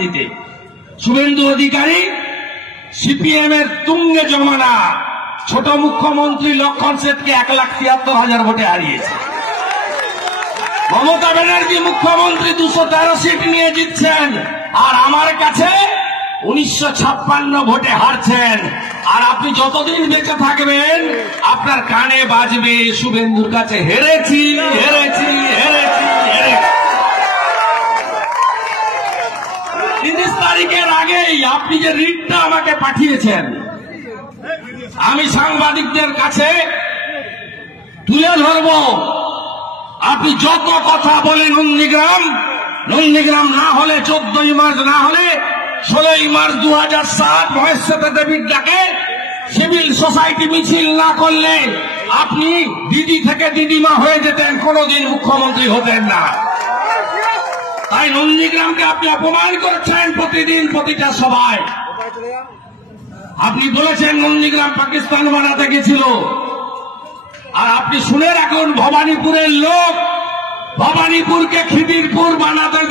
দিতে শুভেন্দু অধিকারী সিপিএম এর তুঙ্গে জমানা ছোট মুখ্যমন্ত্রী লক্ষণ সেঠকে 1,73,000 ভোটে হারিয়েছে। মমতা ব্যানার্জি মুখ্যমন্ত্রী 213 সিট নিয়ে জিতছেন, আর আমার কাছে 1956 ভোটে হারছেন। আর আপনি যতদিন বেঁচে থাকবেন আপনার কানে বাজবে শুভেন্দুর কাছে হেরেছি হেরেছি হেরেছি হেরেছি। 30 তারিখের আগেই আপনি যে রিটটা আমাকে পাঠিয়েছেন, আমি সাংবাদিকদের কাছে তুলে ধরব। আপনি যত কথা বলেন নন্দীগ্রাম না হলে 14ই মার্চ, না হলে 16ই মার্চ 2007 মহেশ্বেতা দেবীর ডাকে সিভিল সোসাইটি মিছিল না করলে আপনি দিদি থেকে দিদিমা হয়ে যেতেন, কোনদিন মুখ্যমন্ত্রী হতেন না। তাই নন্দীগ্রামকে আপনি অপমান করছেন প্রতিদিন প্রতিটা সভায়। আপনি বলেছেন নন্দীগ্রাম পাকিস্তান বানাতে গেছিল, আর আপনি শুনে রাখুন ভবানীপুরের লোক ভবানীপুরকে খিদিরপুর বানাতে